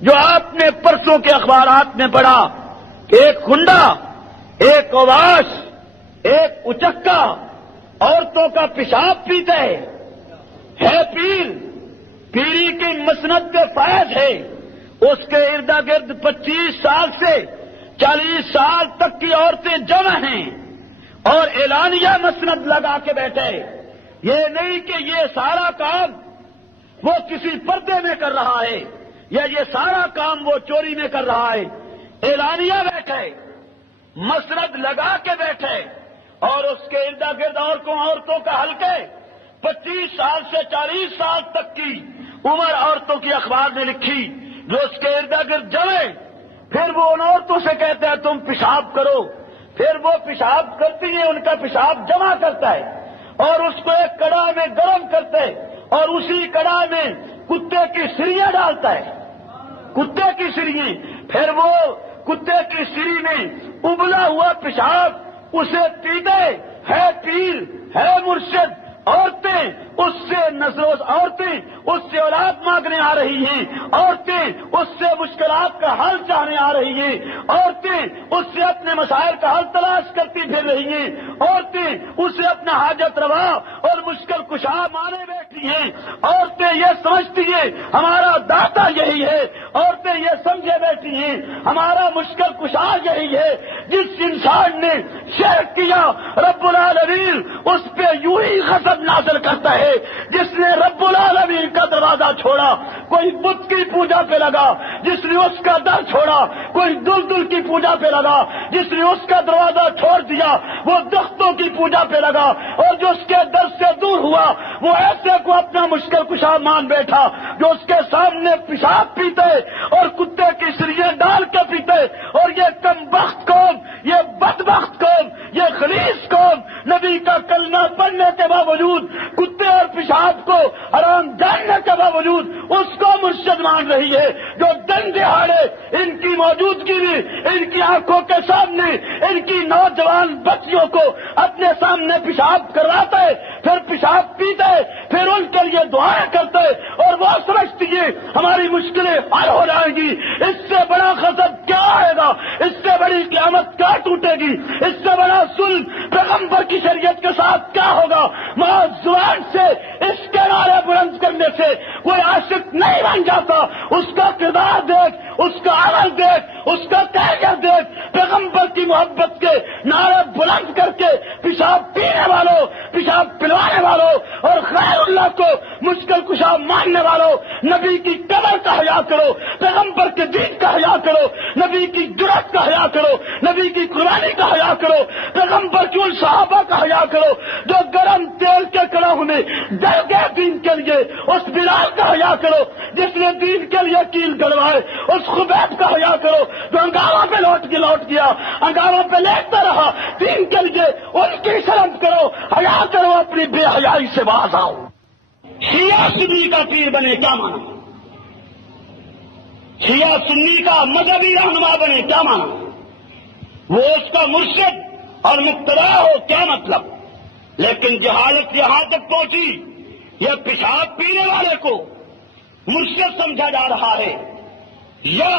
جو آپ نے پرسوں کے اخبارات میں پڑھا کہ ایک خنڈا، ایک اوباش، ایک اچکا عورتوں کا پیشاب پیتا ہے پیر، پیری کی مسند کے فائد ہے، اس کے ارد گرد 25 سال سے 40 سال تک کی عورتیں جمع ہیں اور اعلانیہ مسند لگا کے بیٹھے. یہ نہیں کہ یہ سارا کام وہ کسی پردے میں کر رہا ہے یا یہ سارا کام وہ چوری میں کر رہا ہے. اعلانیہ بیٹھے، مسند لگا کے بیٹھے اور اس کے ارد گرد عورتوں کا حلقے 25 سال سے 40 سال تک کی عمر عورتوں کی اخبار نے لکھی جو اس کے ارد گرد جمے. پھر وہ ان عورتوں سے کہتے ہیں تم پیشاب کرو، پھر وہ پیشاب کرتی ہیں، ان کا پیشاب جمع کرتا ہے اور اس کو ایک کڑاہ میں گرم کرتے اور اسی کڑاہ میں کتے کی سریاں ڈالتا ہے، کتے کی سریاں. پھر وہ کتے کی سری میں ابلا ہوا پیشاب اسے پیتے ہے پیر ہے مرشد. عورتیں اس سے عورتیں اس سے اولاد مانگنے آ رہی ہیں، عورتیں اس سے مشکلات کا حل چاہنے آ رہی ہیں، عورتیں اس سے اپنے مسائل کا حل تلاش کرتی پھر رہی ہیں، عورتیں اسے اپنا حاجت روا اور مشکل کشا مانے بیٹھی ہیں. عورتیں یہ سمجھتی ہیں ہمارا داتا یہی ہے، عورتیں یہ سمجھے بیٹھی ہیں ہمارا مشکل کشا یہی ہے. جس انسان نے شرک کیا رب العالمین اس پہ یوں ہی غضب نازل کرتا ہے. جس نے رب العالمین کا دروازہ چھوڑا کوئی بت کی پوجا پہ لگا، جس نے اس کا در چھوڑا کوئی دلدل کی پوجا پہ لگا، جس نے اس کا دروازہ چھوڑ دیا وہ درختوں کی پوجا پہ لگا، اور جو اس کے در سے دور ہوا وہ ایسے کو اپنا مشکل کشا مان بیٹھا جو اس کے سامنے پیشاب پیتے اور کتے کی سریاں ڈال کے پیتے. اور یہ کم بخت قوم، یہ بدبخت قوم، یہ خلیص قوم نبی کا کلمہ پڑھنے کے باوجود کتے اور پیشاب کو حرام جاننے کے باوجود اس کو مرشد مان رہی ہے جو دن دہاڑے ان کی موجودگی میں ان کی آنکھوں کے سامنے ان کی نوجوان بچیوں کو اپنے سامنے پیشاب کرواتا ہے، پھر پیشاب پیتا ہے، پھر ان کے لیے دعائیں کرتا ہے اور وہ سمجھتی ہے ہماری مشکلیں حل ہو جائیں گی. اس سے بڑا غضب کیا آئے گا، اس سے بڑی قیامت کیا ٹوٹے گی، اس سے بڑا صلح پیغمبر کی شریعت کے ساتھ کیا ہوگا. زبان سے اس کے نعرے بلند کرنے سے کوئی عاشق نہیں بن جاتا. اس کا کردار دیکھ، اس کا عمل دیکھ، اس کا کیریئر دیکھ. پیغمبر کی محبت کے نعرے بلند کر کے پیشاب پینے والوں، پیشاب پلوانے والوں اور غیر اللہ کو مشکل کشا ماننے والوں، نبی کی قدر کا حیا کرو، پیغمبر کے دین کا حیا کرو، نبی کی جرأت کا حیا کرو، نبی کی قربانی کا حیا کرو، پیغمبر کی ان صحابہ کا حیا کرو جو گرم تیل کے کڑاہ میں جل گئے دین کے لیے. اس بلال کا حیا کرو جس نے دین کے لیے کیل گڑوائے. اس خبیب کا حیا کرو جو انگاروں پہ لوٹ گیا، انگاروں پہ لیٹتا رہا دین کے لیے. ان کی شرم کرو، حیا کرو، اپنی بے حیائی سے باز آؤ. شیعہ سنی کا پیر بنے کیا مانا، شیعہ سنی کا مذہبی رہنما بنے کیا مانا، وہ اس کا مرشد اور مقتدا ہو کیا مطلب. لیکن جہالت یہاں تک پہنچی یہ پیشاب پینے والے کو مرشد سمجھا جا رہا ہے یا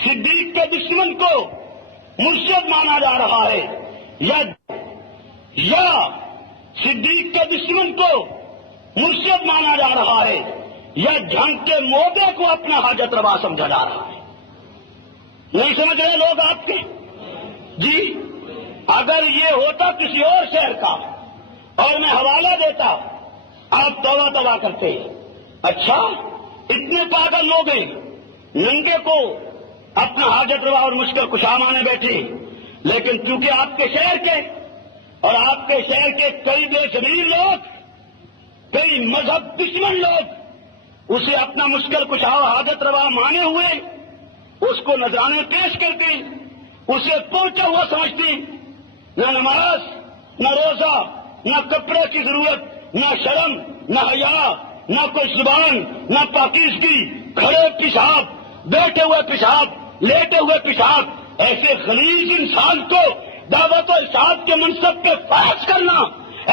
صدیق کے دشمن کو مرشد مانا جا رہا ہے یا صدیق کے دشمن کو مرشد مانا جا رہا ہے یا جھنگ کے موبے کو اپنا حاجت روا سمجھا جا رہا ہے. نہیں سمجھ رہے لوگ آپ کے؟ جی اگر یہ ہوتا کسی اور شہر کا اور میں حوالہ دیتا آپ توبہ کرتے. اچھا اتنے پاگل لوگ ہیں ننگے کو اپنا حاجت روا اور مشکل کشا مانے بیٹھے، لیکن کیونکہ آپ کے شہر کے اور آپ کے شہر کے کئی بے زمین لوگ، کئی مذہب دشمن لوگ اسے اپنا مشکل کشا حاجت روا مانے ہوئے اس کو نذرانے پیش کرتے، اسے پہنچا ہوا سمجھتی. نہ نماز، نہ روزہ، نہ کپڑے کی ضرورت، نہ شرم، نہ حیا، نہ کوئی زبان، نہ پاکیزگی، کھڑے پیشاب، بیٹھے ہوئے پیشاب، لیٹے ہوئے پیشاب. ایسے غلیظ انسان کو دعوت و ارشاد کے منصب پہ فائز کرنا،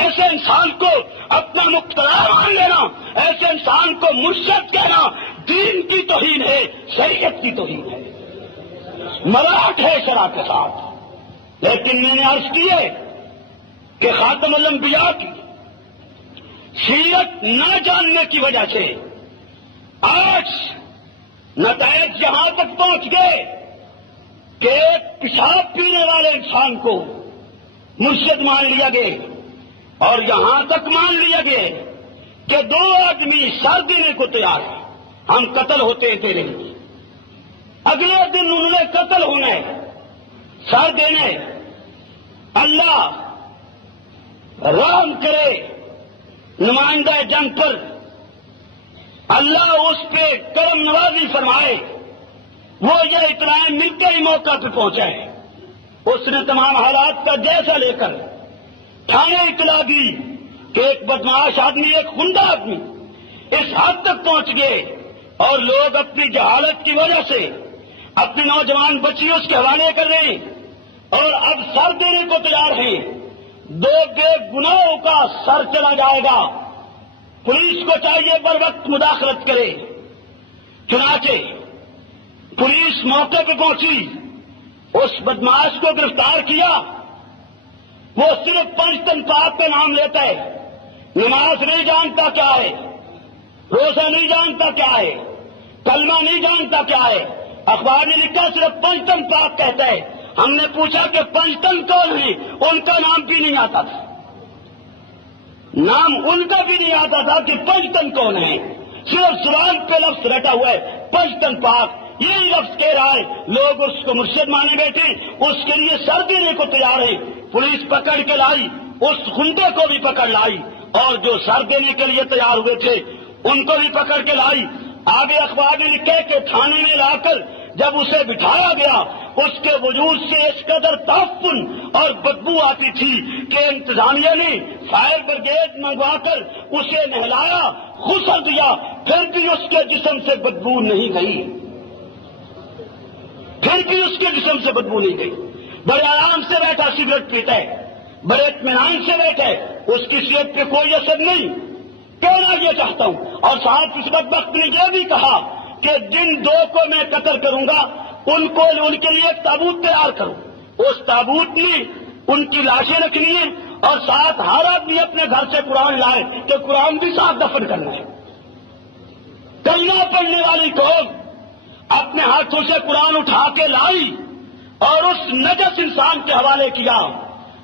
ایسے انسان کو اپنا مقتدا مان لینا، ایسے انسان کو مرشد کہنا دین کی توہین ہے، شریعت کی توہین ہے، مراٹ ہے شرع کے ساتھ۔ لیکن میں نے عرض کی ہے کہ خاتم الانبیاء کی سیرت نہ جاننے کی وجہ سے آج نتائج یہاں تک پہنچ گئے کہ ایک پیشاب پینے والے انسان کو مرشد مان لیا گیا، اور یہاں تک مان لیا گیا کہ دو آدمی سر دینے کو تیار ہیں، ہم قتل ہوتے ہیں تیرے لیے۔ اگلے دن انہوں نے قتل ہونا ہے، سر دینے۔ اللہ رحم کرے نمائندہ جنگ پر، اللہ اس پہ کرم نوازی فرمائے، وہ یہ اطلاع مل کے ہی موقع پہ پہنچا ہے۔ اس نے تمام حالات کا جائزہ لے کر تھانے اطلاع دی کہ ایک بدمعاش آدمی، ایک غنڈہ آدمی اس حد تک پہنچ گئے، اور لوگ اپنی جہالت کی وجہ سے اپنی نوجوان بچی اس کے حوالے کر رہے ہیں، اور اب سر دینے کو تیار ہیں۔ دو بے گناہوں کا سر چلا جائے گا، پولیس کو چاہیے بر وقت مداخلت کرے۔ چنانچہ پولیس موقع پہ پہنچی، اس بدمعاش کو گرفتار کیا۔ وہ صرف پنجتن پاک کا نام لیتا ہے، نماز نہیں جانتا کیا ہے، روزہ نہیں جانتا کیا ہے، کلمہ نہیں جانتا کیا ہے۔ اخبار نے لکھا صرف پنجتن پاک کہتا ہے۔ ہم نے پوچھا کہ پنجتن کون ہے، ان کا نام بھی نہیں آتا تھا، نام ان کا بھی نہیں آتا تھا کہ پنجتن کون ہے، صرف زبان پہ لفظ رٹا ہوا ہے پنجتن پاک، یہی لفظ کہہ رہا ہے۔ لوگ اس کو مرشد مانے بیٹھے، اس کے لیے سر دینے کو تیار ہے۔ پولیس پکڑ کے لائی، اس خندے کو بھی پکڑ لائی، اور جو سر دینے کے لیے تیار ہوئے تھے ان کو بھی پکڑ کے لائی۔ آگے اخبار نے لکھے کہ تھانے میں لا کر جب اسے بٹھایا گیا، اس کے وجود سے اس قدر تعفن اور بدبو آتی تھی کہ انتظامیہ نے فائر بریگیڈ منگوا کر اسے نہلایا، غسل دیا، پھر بھی اس کے جسم سے بدبو نہیں گئی، پھر بھی اس کے جسم سے بدبو نہیں گئی۔ بڑے آرام سے بیٹھا، سگریٹ پیتا ہے، بڑے اطمینان سے بیٹھے، اس کی صحت پہ کوئی اثر نہیں۔ کہنا یہ چاہتا ہوں، اور صاحب اس بدبخت نے یہ بھی کہا کہ جن دو کو میں قتل کروں گا ان کے لیے ایک تابوت تیار کروں، اس تابوت میں ان کی لاشیں رکھنی ہے، اور ساتھ ہر آدمی اپنے گھر سے قرآن لائے تو قرآن بھی ساتھ دفن کرنا ہے۔ کلمہ پڑھنے والی قوم اپنے ہاتھوں سے قرآن اٹھا کے لائی اور اس نجس انسان کے حوالے کیا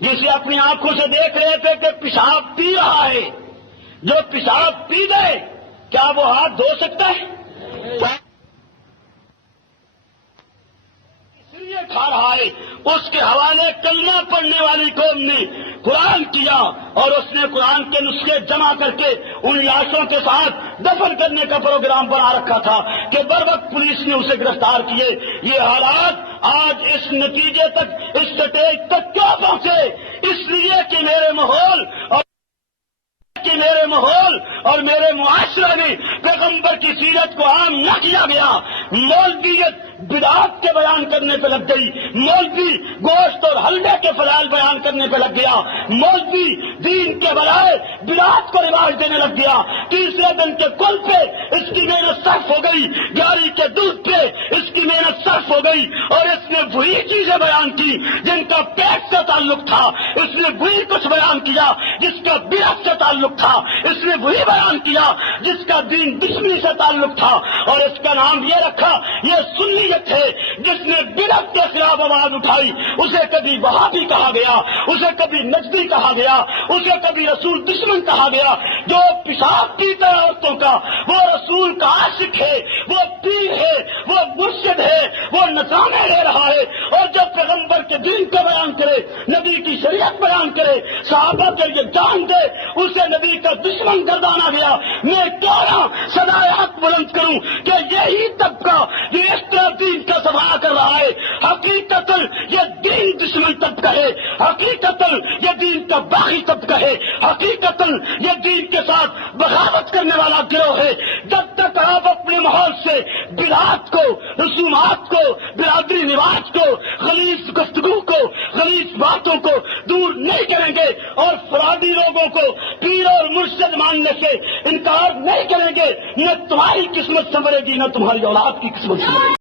جسے اپنی آنکھوں سے دیکھ رہے تھے کہ پیشاب پی رہا ہے۔ جو پیشاب پی گئے کیا وہ ہاتھ دھو سکتا ہے؟ اس لیے کھا رہا ہے۔ اس کے حوالے کلمہ پڑھنے والی قوم نے قرآن کیا، اور اس نے قرآن کے نسخے جمع کر کے ان لاشوں کے ساتھ دفن کرنے کا پروگرام بنا رکھا تھا کہ بر وقت پولیس نے اسے گرفتار کیے۔ یہ حالات آج اس نتیجے تک، اس سٹیج تک کیوں پہنچے؟ اس لیے کہ میرے ماحول اور میرے معاشرے میں پیغمبر کی سیرت کو عام نہ کیا گیا۔ مولویت بدعات کے بیان کرنے پہ لگ گئی، مولوی گوشت اور حلوے کے فضائل بیان کرنے پہ لگ گیا، مولوی دین کے بجائے بدعات کو رواج دینے لگ گیا۔ تیسرے دن کے کل پہ اس کی محنت صرف ہو گئی، گاری کے دودھ پہ اس کی محنت صرف ہو گئی، اور اس نے وہی چیزیں بیان کی جن کا پیٹ سے تعلق تھا، اس نے وہی کچھ بیان کیا جس کا بدعت سے تعلق تھا، اس نے وہی بیان کیا جس کا دین دشمنی سے تعلق تھا، اور اس کا نام یہ رکھا، یہ سنیت ہے۔ جس نے بدعت کے خلاف آواز اٹھائی اسے کبھی وہابی کہا گیا، اسے کبھی نجدی کہا گیا، اسے کبھی رسول دشمن کہا گیا۔ جو پیشاب پیتا ہے عورتوں کا وہ رسول کا عاشق ہے، وہ پیر ہے، وہ مرشد ہے، وہ نذرانے لے رہا ہے۔ اور جب پیغمبر کے دین کا بیان کرے، نبی کی شریعت بیان کرے، صحابہ کے لیے جان دے، اسے نبی کا دشمن گردانا گیا۔ میں کیوں نہ صدایات بلند کروں کہ یہی طبقہ جو اس طرح دین کا سفا کر رہا ہے، حقیقت یہ دین دشمن طبقہ طبقہ ہے، حقیقتاً یہ دین کا باقی طبقہ ہے، حقیقتاً یہ دین کے ساتھ بغاوت کرنے والا گروہ ہے۔ جب تک آپ اپنے ماحول سے بدعات کو، رسومات کو، برادری رواج کو، غلیظ گفتگو کو، غلیظ باتوں کو دور نہیں کریں گے اور فرادی لوگوں کو پیر اور مرشد ماننے سے انکار نہیں کریں گے، نہ تمہاری قسمت سنورے گی، نہ تمہاری اولاد کی قسمت سنورے گی۔